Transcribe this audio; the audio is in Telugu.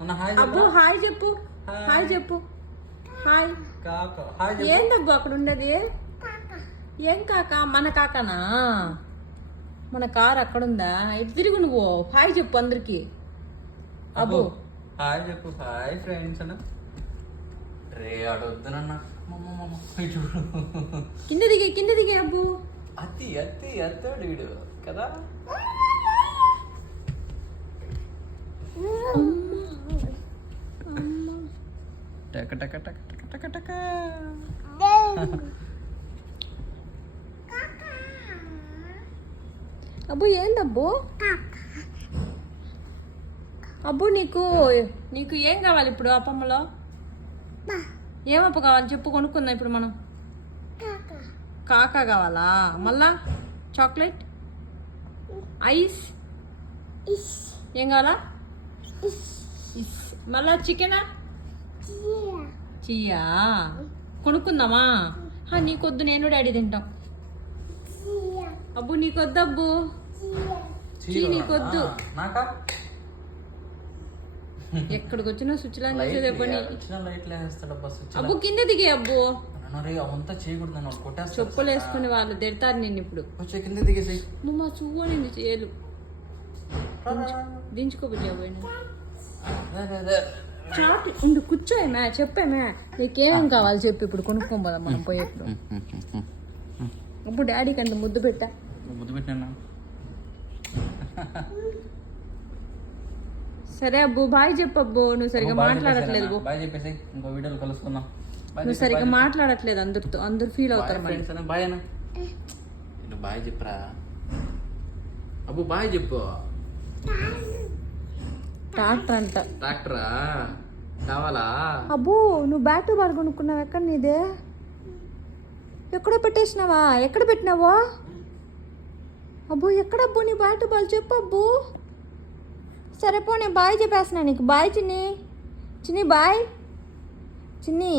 అబ్బు హాయ్ చెప్పు. హాయ్. చెప్పు. హాయ్. చెప్పు. ఏందబ్బు అక్కడ ఉండేది ఏం కాక? మన కాకనా? మన కార్ అక్కడ ఉందా ఇటు తిరుగు నువ్వు. హాయ్ చెప్పు అందరికి. అబ్బు హాయ్ చెప్పు. హాయ్ ఫ్రెండ్స్ అన్న. రే అడొద్దునన్న. మమ్మ మమ్మ ఇటు చూడు. కింద దిగే కింద దిగే అబ్బు. అతి అతి అత్తోడు వీడు. కదా? టక టక టక టక టక టక అబ్బు ఏందబ్బు? అబ్బు నీకు నీకు ఏం కావాలి ఇప్పుడు అప్పమ్మలో? ఏమప్ప కావాలి? చెప్పు కొనుక్కుందాం ఇప్పుడు మనం. కాకా కావాలా? మళ్ళా? చాక్లెట్? ఐస్? ఏం కావాలా. మళ్ళా చికెనా. చియా? కొనుక్కుందామా? హా, నీకొద్దు నేను డాడీ తింటాం. అబ్బు నీకొద్దు అబ్బు. నీకొద్దు. నాకా? ఎక్కడికి వచ్చినా స్విచ్లను లైట్ చూసేదే పని. అబ్బు కింద దిగే అబ్బు. అవంతా చేయకూడదు చెప్పులు వేసుకుని వాళ్ళు తిడతారు నేను ఇప్పుడు. కింద దిగేసి నువ్వు మా చూడండి చేయలు దించుకోబోయే చాట్ ఉండు కూర్చోయమే చెప్పేమే నీకేం కావాలి చెప్పు ఇప్పుడు కొనుక్కోం పోదాం మనం పోయేప్పుడు అప్పుడు డాడీకి అంత ముద్దు పెట్టా. ముద్దు పెట్టినా సరే అబ్బు బాయ్ చెప్పు అబ్బు నువ్వు సరిగా మాట్లాడట్లేదు. బాయ్ చెప్పేసి ఇంకో వీడియోలో కలుసుకుందాం. నువ్వు సరిగా మాట్లాడట్లేదు అందరితో. అందరు ఫీల్ అవుతారు మరి. బాయ్ అన్న? బాయ్ చెప్పరా? అబ్బు బాయ్ చెప్పు. ట్రాక్టర్ అంట ట్రాక్టరా కావాలా? అబ్బు నువ్వు బ్యాట్ బాల్ కొనుక్కున్నావు? ఎక్కడ నీదే? ఎక్కడో పెట్టేసినావా? ఎక్కడ పెట్టినావో? అబ్బు ఎక్కడ అబ్బు నీ బ్యాట్ బాల్? చెప్పు అబ్బు సరే పో నేను బాయ్ చెప్పేస్తున్నా నీకు. బాయ్ చిన్ని. చిన్ని బాయ్. చిన్ని.